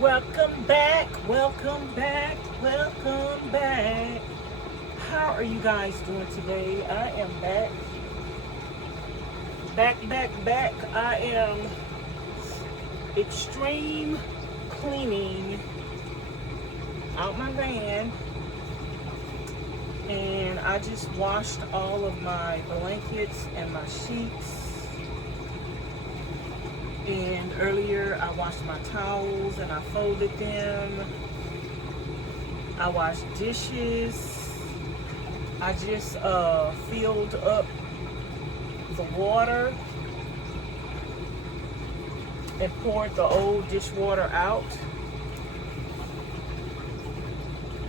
Welcome back, welcome back, welcome back. How are you guys doing today? I am back. Back. I am extreme cleaning out my van. And I just washed all of my blankets and my sheets. And earlier I washed my towels and I folded them. I washed dishes. I just filled up the water and poured the old dishwater out.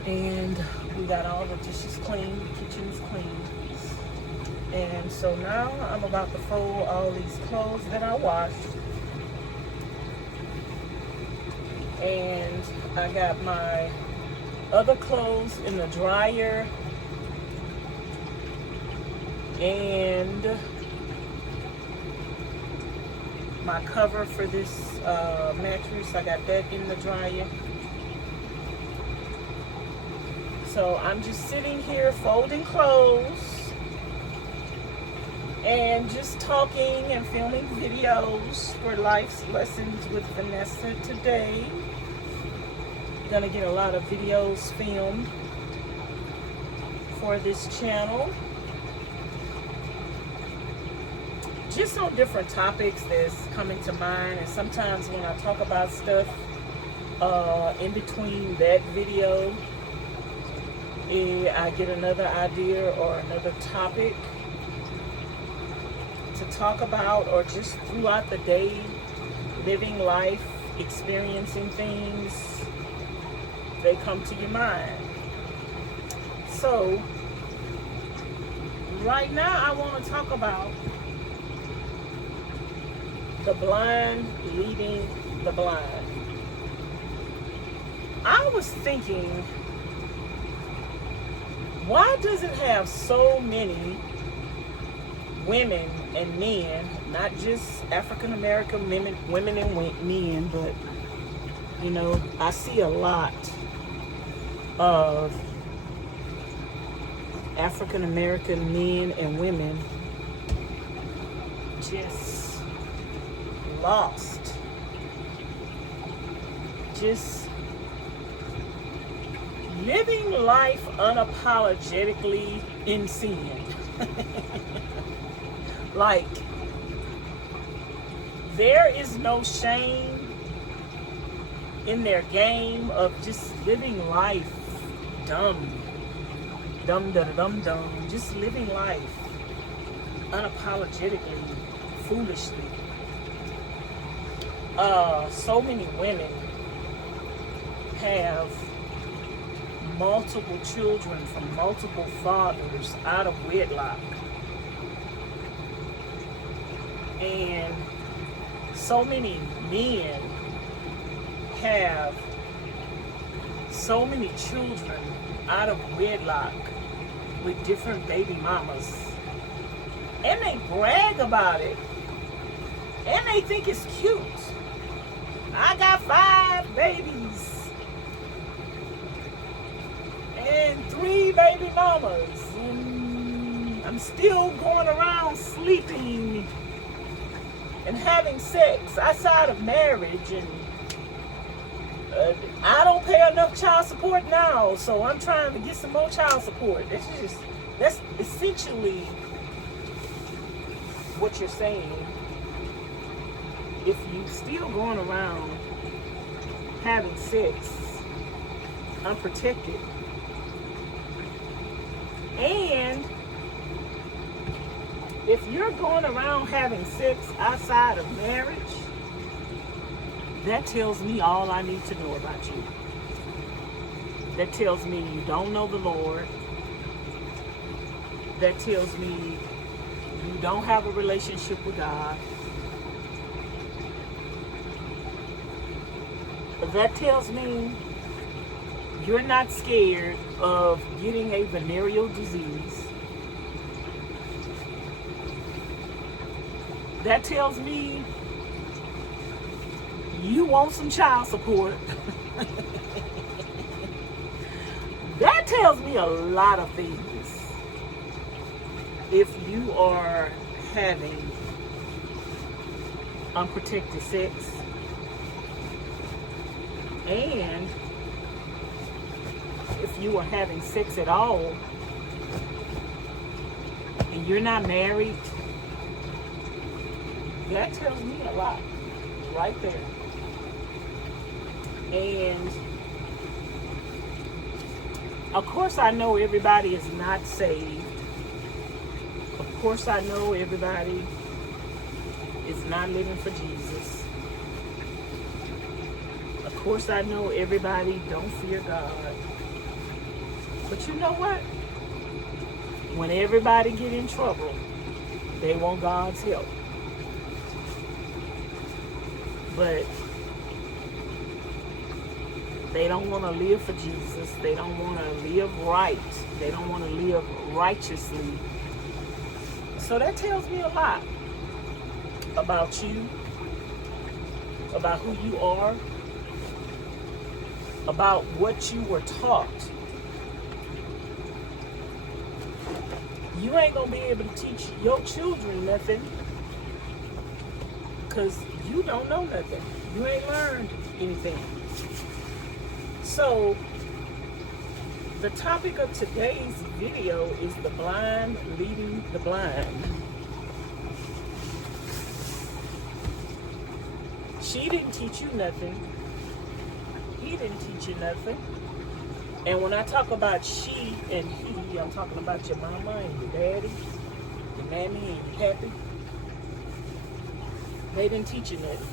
And we got all the dishes clean, the kitchen is clean. And so now I'm about to fold all these clothes that I washed. And I got my other clothes in the dryer, and my cover for this mattress, I got that in the dryer. So I'm just sitting here folding clothes and just talking and filming videos for Life's Lessons with Vanessa today. Gonna get a lot of videos filmed for this channel, just on different topics that's coming to mind. And sometimes when I talk about stuff in between that video, I get another idea or another topic to talk about, or just throughout the day, living life, experiencing things, they come to your mind. So right now I want to talk about the blind leading the blind. I was thinking, why does it have so many women and men, not just African American women and men, but you know, I see a lot of African American men and women just lost, just living life unapologetically in sin. Like, there is no shame in their game of just living life dumb, just living life unapologetically, foolishly. So many women have multiple children from multiple fathers out of wedlock. And so many men have so many children out of wedlock with different baby mamas. And they brag about it. And they think it's cute. I got 5 babies. And 3 baby mamas. And I'm still going around sleeping and having sex outside of marriage, and I don't pay enough child support now, so I'm trying to get some more child support. That's essentially what you're saying. If you still going around having sex unprotected, and if you're going around having sex outside of marriage, that tells me all I need to know about you. That tells me you don't know the Lord. That tells me you don't have a relationship with God. That tells me you're not scared of getting a venereal disease. That tells me you want some child support. That tells me a lot of things. If you are having unprotected sex, and if you are having sex at all and you're not married, that tells me a lot right there. And of course I know everybody is not saved. Of course I know everybody is not living for Jesus. Of course I know everybody don't fear God. But you know what? When everybody get in trouble, they want God's help. But they don't want to live for Jesus. They don't want to live right. They don't want to live righteously. So that tells me a lot about you, about who you are, about what you were taught. You ain't gonna be able to teach your children nothing because you don't know nothing. You ain't learned anything. So the topic of today's video is the blind leading the blind. She didn't teach you nothing. He didn't teach you nothing. And when I talk about she and he, I'm talking about your mama and your daddy, your mammy and your pappy. They didn't teach you nothing.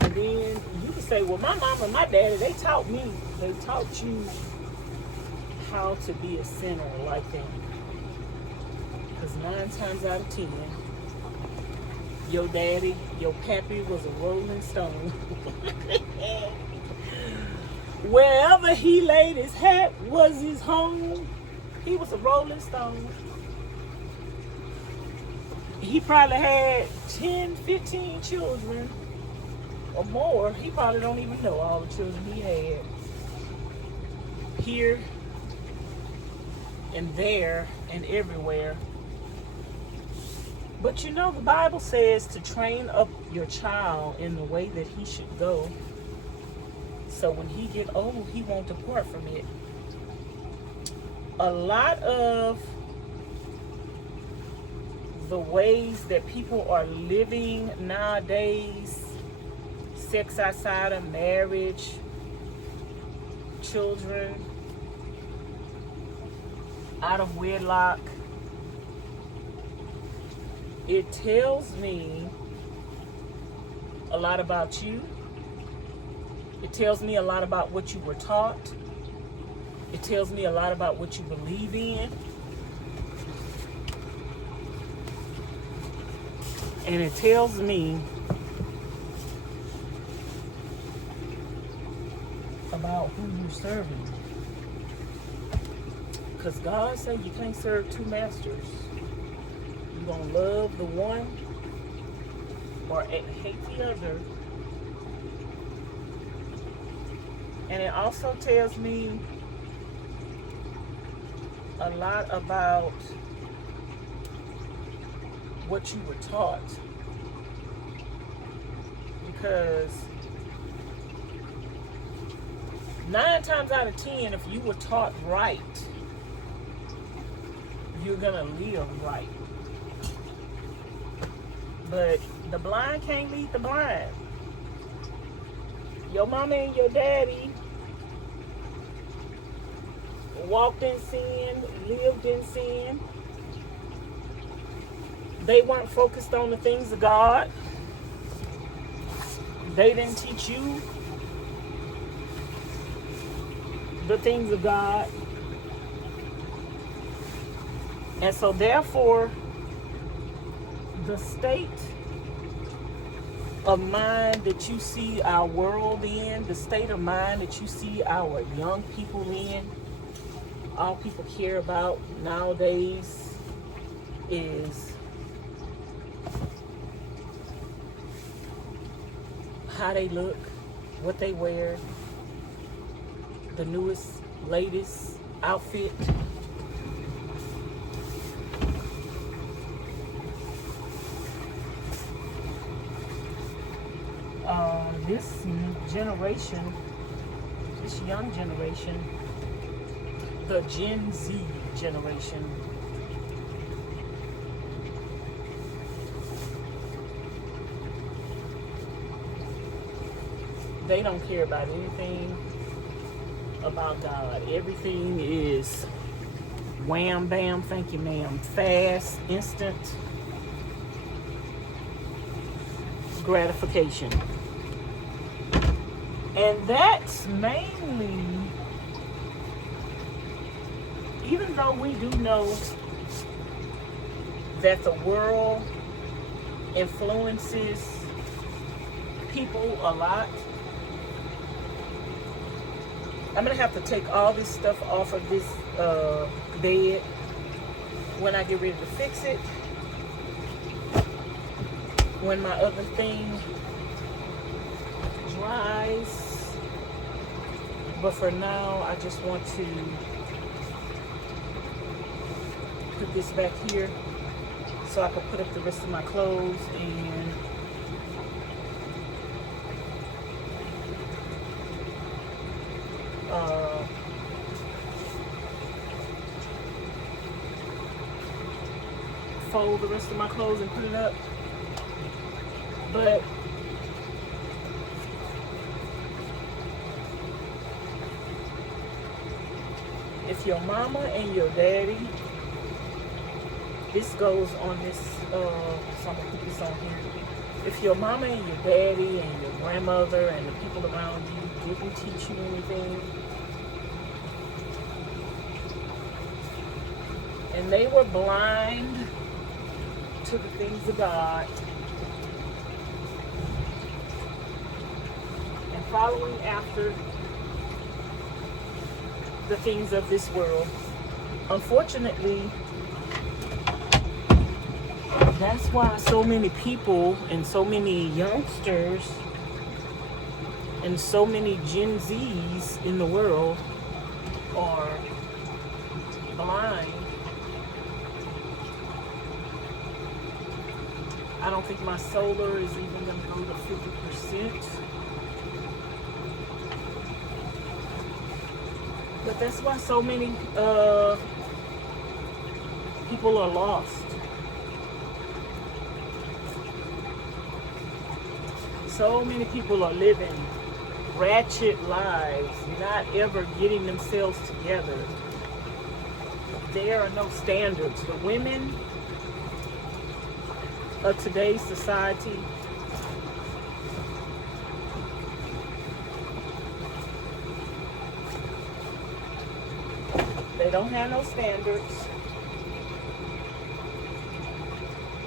And then you can say, well, my mama and my daddy, they taught me. They taught you how to be a sinner like them. Because 9 times out of 10, your daddy, your pappy was a rolling stone. Wherever he laid his hat was his home. He was a rolling stone. He probably had 10, 15 children or more. He probably don't even know all the children he had. Here and there and everywhere. But you know, the Bible says to train up your child in the way that he should go. So when he get old, he won't depart from it. A lot of the ways that people are living nowadays, sex outside of marriage, children, out of wedlock, it tells me a lot about you. It tells me a lot about what you were taught. It tells me a lot about what you believe in. And it tells me about who you're serving. Because God said you can't serve 2 masters. You're going to love the one or hate the other. And it also tells me a lot about what you were taught. Because 9 times out of 10, if you were taught right, you're gonna live right. But the blind can't lead the blind. Your mama and your daddy walked in sin, lived in sin. They weren't focused on the things of God. They didn't teach you the things of God. And so therefore, the state of mind that you see our world in, the state of mind that you see our young people in, all people care about nowadays is how they look, what they wear, the newest, latest outfit. This generation, this young generation, the Gen Z generation, they don't care about anything about God. Everything is wham, bam, thank you, ma'am. Fast, instant gratification. And that's mainly, even though we do know that the world influences people a lot, I'm going to have to take all this stuff off of this bed when I get ready to fix it. When my other thing dries. But for now, I just want to put this back here so I can put up the rest of my clothes and fold the rest of my clothes and put it up. But if your mama and your daddy, this goes on this, so I'm gonna put this on here. If your mama and your daddy and your grandmother and the people around you didn't teach you anything, and they were blind to the things of God and following after the things of this world, unfortunately, that's why so many people and so many youngsters and so many Gen Zs in the world are blind. I don't think my solar is even going to go to 50%. But that's why so many people are lost. So many people are living ratchet lives, not ever getting themselves together. There are no standards. The women of today's society they don't have no standards.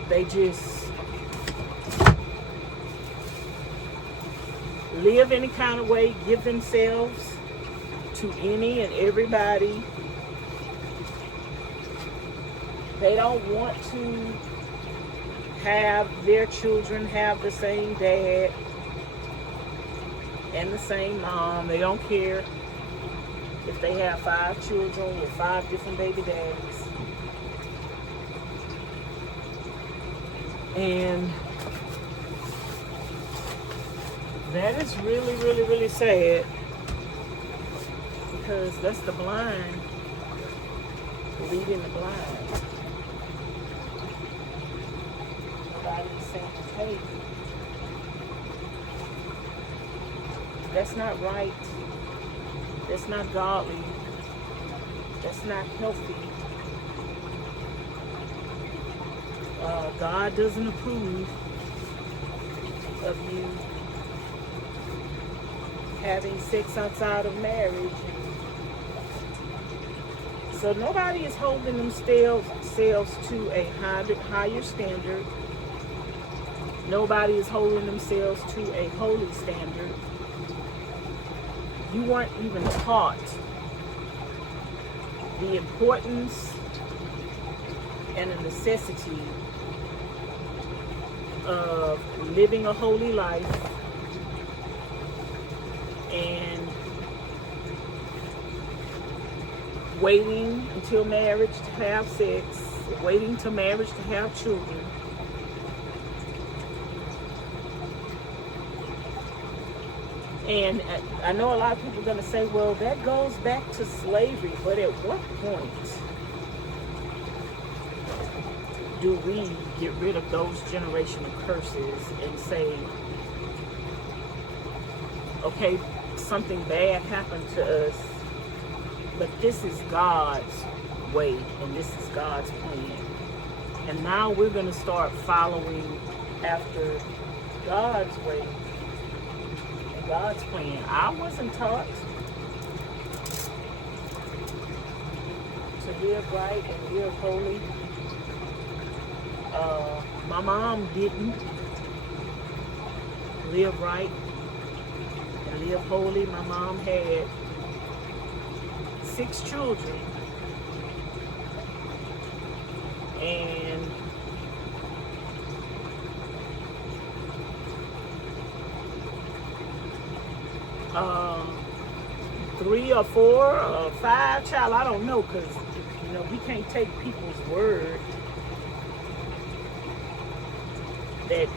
They just live any kind of way, give themselves to any and everybody. They don't want to have their children have the same dad and the same mom. They don't care if they have 5 children with 5 different baby daddies. And that is really, really, really sad, because that's the blind leading the blind. Nobody's saying, hey, that's not right. That's not godly. That's not healthy. God doesn't approve of you having sex outside of marriage. So nobody is holding themselves to a higher standard. Nobody is holding themselves to a holy standard. You weren't even taught the importance and the necessity of living a holy life and waiting until marriage to have sex, waiting till marriage to have children. And I know a lot of people are going to say, well, that goes back to slavery. But at what point do we get rid of those generational curses and say, okay, something bad happened to us, but this is God's way and this is God's plan. And now we're going to start following after God's way and God's plan. I wasn't taught to live right and live holy. My mom didn't live right and live holy. My mom had 6 children, and three or 4 or 5 child, I don't know, because we can't take people's word that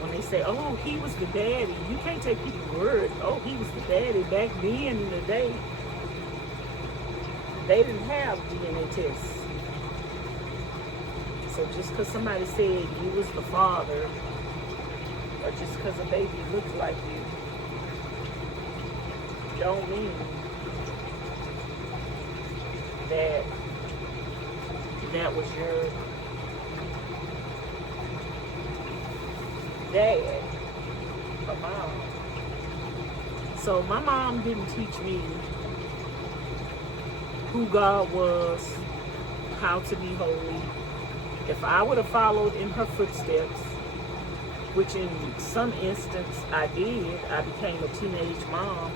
when they say, oh, he was the daddy. You can't take people's word, oh, he was the daddy. Back then in the day, they didn't have DNA tests. So just because somebody said you was the father, or just because a baby looked like you, don't mean that that was your dad or mom. So my mom didn't teach me who God was, how to be holy. If I would have followed in her footsteps, which in some instance I did, I became a teenage mom.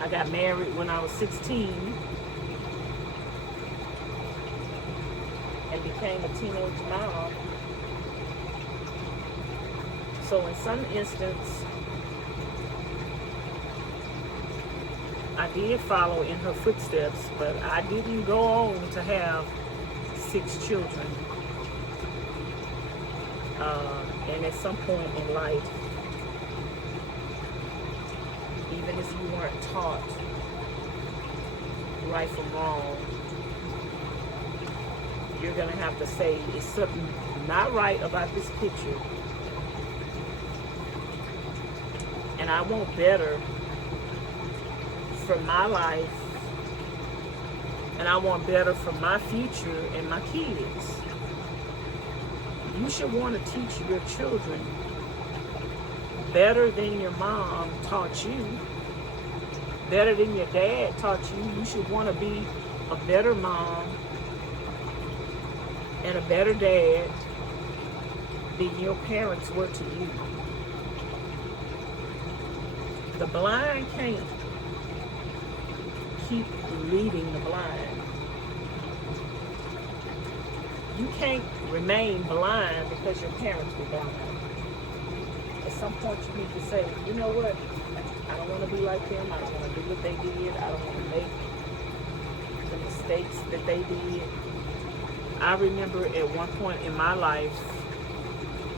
I got married when I was 16 and became a teenage mom. So in some instance, I did follow in her footsteps, but I didn't go on to have 6 children. And at some point in life, even if you weren't taught right from wrong, you're going to have to say, is something not right about this picture? And I want better for my life, and I want better for my future and my kids. You should want to teach your children better than your mom taught you, better than your dad taught you. You should want to be a better mom and a better dad than your parents were to you. The blind can't keep leading the blind. You can't remain blind because your parents were blind. At some point you need to say, you know what? I don't want to be like them. I don't want to do what they did. I don't want to make the mistakes that they did. I remember at one point in my life,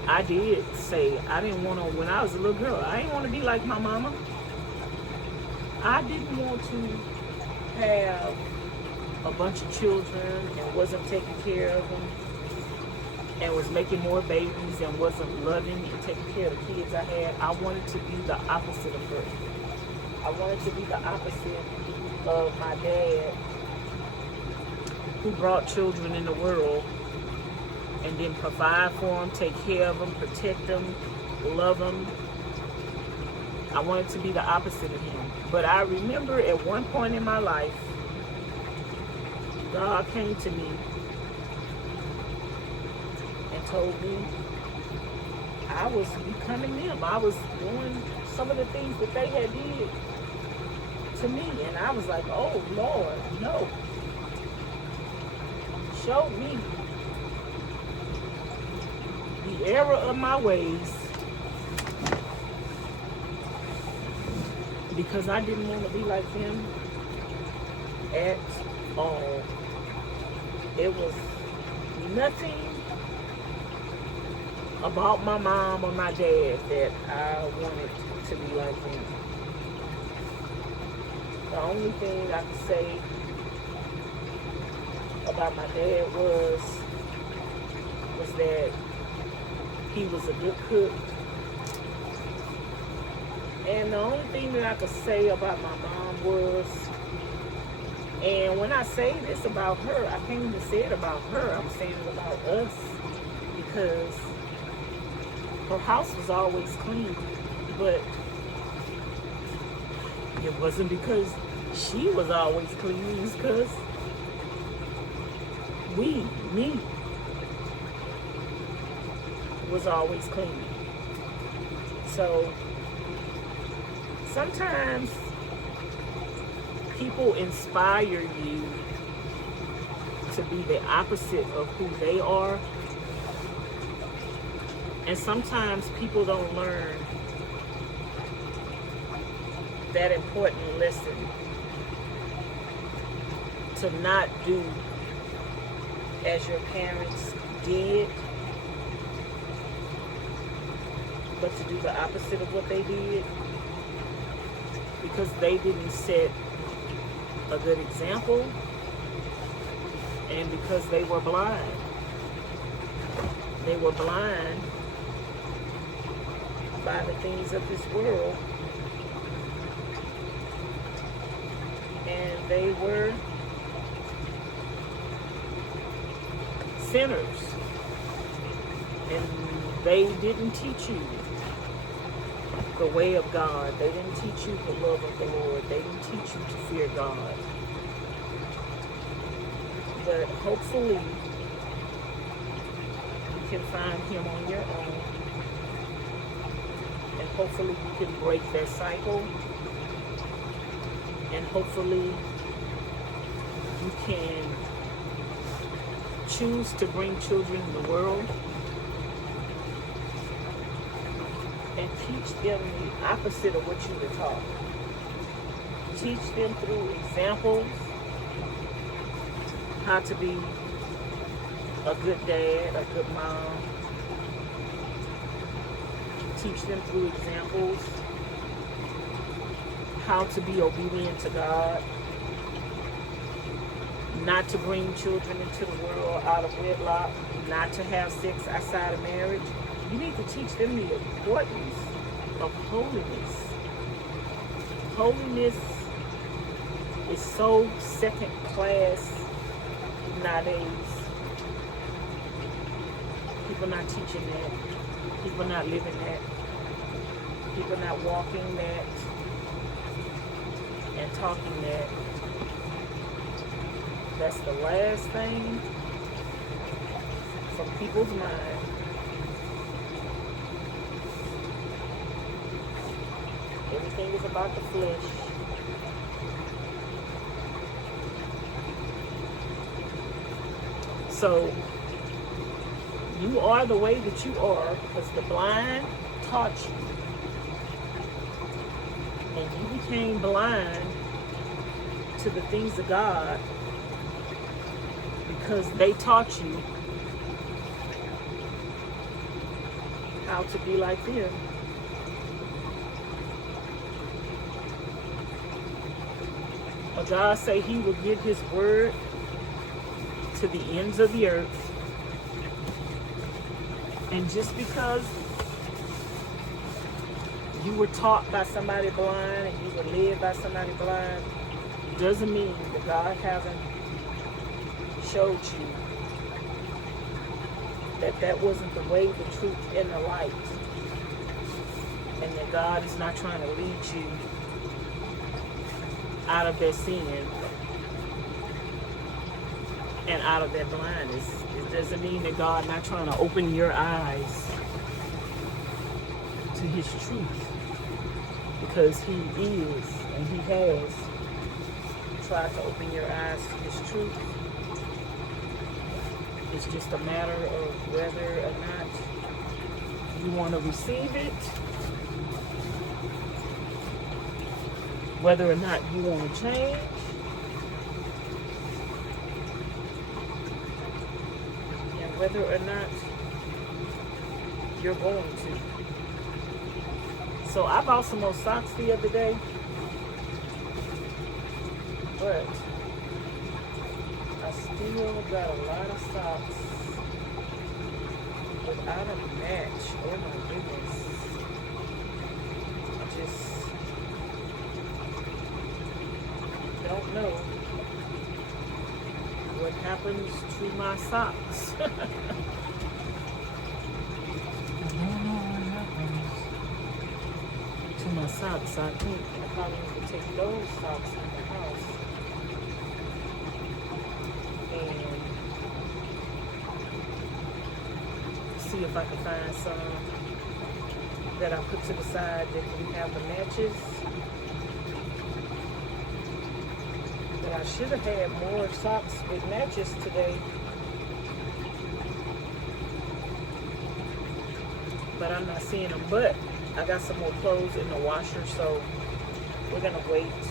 I did say I didn't want to, when I was a little girl, I didn't want to be like my mama. I didn't want to have a bunch of children and wasn't taking care of them and was making more babies and wasn't loving and taking care of the kids I had. I wanted to be the opposite of her. I wanted to be the opposite of my dad, who brought children in the world and then provide for them, take care of them, protect them, love them. I wanted to be the opposite of him. But I remember at one point in my life, God came to me and told me I was becoming them. I was doing some of the things that they had did to me. And I was like, oh Lord, no. Show me the error of my ways because I didn't want to be like them at all. It was nothing about my mom or my dad that I wanted to be like them. The only thing I could say about my dad was that he was a good cook. And the only thing that I could say about my mom was, and when I say this about her, I can't even say it about her, I'm saying it about us, because her house was always clean, but it wasn't because she was always clean, it was because me, was always clean. So sometimes people inspire you to be the opposite of who they are. And sometimes people don't learn that important lesson to not do as your parents did, but to do the opposite of what they did, because they didn't set a good example, and because they were blind. They were blind by the things of this world, and they were sinners, and they didn't teach you the way of God. They didn't teach you the love of the Lord. They didn't teach you to fear God. But hopefully you can find Him on your own, and hopefully you can break that cycle, and hopefully you can choose to bring children in the world and teach them the opposite of what you were taught. Teach them through examples how to be a good dad, a good mom. Teach them through examples how to be obedient to God, not to bring children into the world out of wedlock, not to have sex outside of marriage. You need to teach them the importance of holiness. Holiness is so second class nowadays. People not teaching that. People not living that. People not walking that and talking that. That's the last thing from people's mind. Everything is about the flesh. So you are the way that you are because the blind taught you. And you became blind to the things of God because they taught you how to be like them. Well, God say He will give His word to the ends of the earth. And just because you were taught by somebody blind and you were led by somebody blind doesn't mean that God hasn't showed you that that wasn't the way, the truth, and the light. And that God is not trying to lead you out of that sin and out of that blindness. It doesn't mean that God not trying to open your eyes to His truth, because He is and He has tried to open your eyes to His truth. It's just a matter of whether or not you want to receive it whether or not you want to change, and whether or not you're going to. So I bought some more socks the other day, but I still got a lot of socks without a match. Oh my goodness. I just don't know what happens to my socks. I don't know what happens to my socks. I think I probably need to take those socks in the house and see if I can find some that I put to the side that can have the matches. But I should have had more socks with matches today. But I'm not seeing them. But I got some more clothes in the washer, so we're gonna wait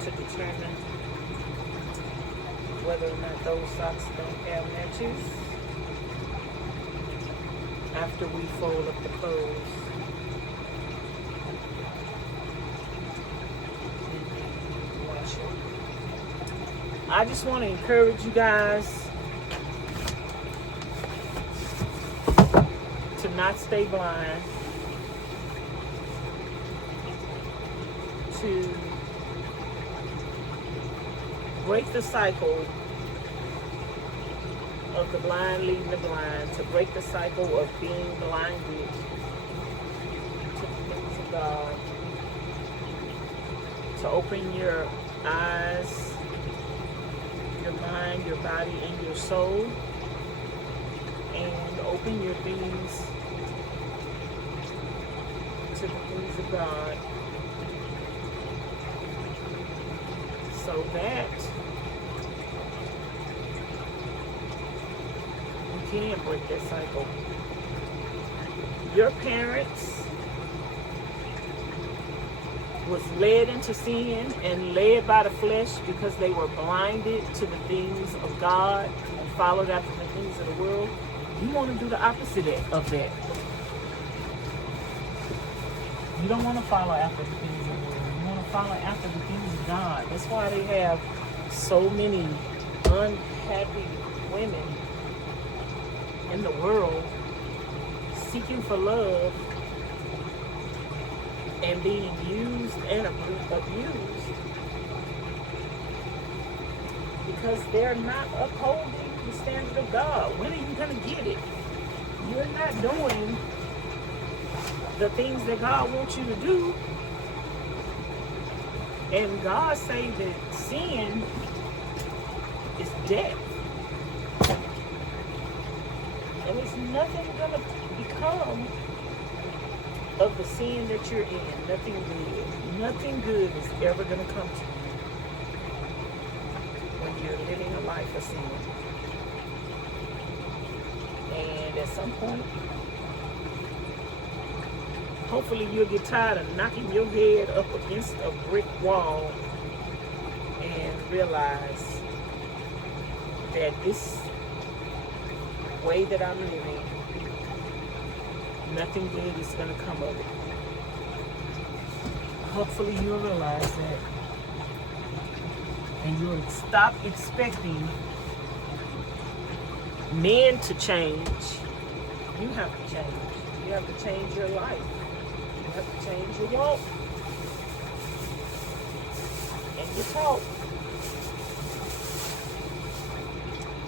to determine whether or not those socks don't have matches after we fold up the clothes. Wash it. I just want to encourage you guys to not stay blind, to break the cycle of the blind leading the blind, to break the cycle of being blinded to the things of God, to open your eyes, your mind, your body, and your soul, and open your things to the things of God, so that we can break that cycle. Your parents was led into sin and led by the flesh because they were blinded to the things of God and followed after the things of the world. You want to do the opposite of that. You don't want to follow after the things of the world. You want to follow after the things of God. That's why they have so many unhappy women in the world seeking for love and being used and abused because they're not upholding the standard of God. When are you going to get it? You're not doing the things that God wants you to do. And God say that sin is death. And it's nothing going to become of the sin that you're in. Nothing good. Nothing good is ever going to come to you when you're living a life of sin. And at some point, hopefully you'll get tired of knocking your head up against a brick wall and realize that this way that I'm living, nothing good is going to come of it. Hopefully you'll realize that, and you'll stop expecting men to change. You have to change. You have to change your life. You have to change your walk and your talk.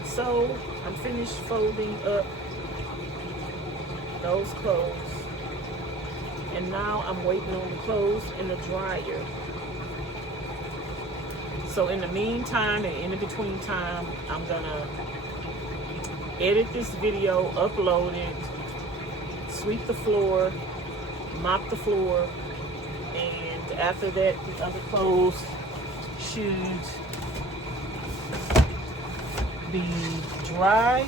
So I'm finished folding up those clothes, and now I'm waiting on the clothes in the dryer. So in the meantime and in the between time, I'm gonna edit this video, upload it, sweep the floor, mop the floor, and after that the other clothes should be dry,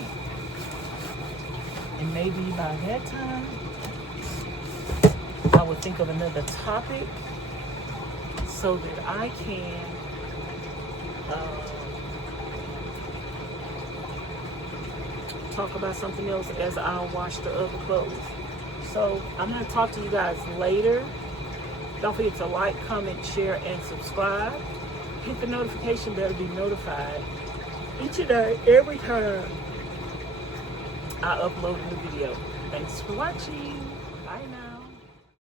and maybe by that time I will think of another topic so that I can talk about something else as I wash the other clothes. So I'm going to talk to you guys later. Don't forget to like, comment, share, and subscribe. Hit the notification bell to be notified each and every time I upload a new video. Thanks for watching.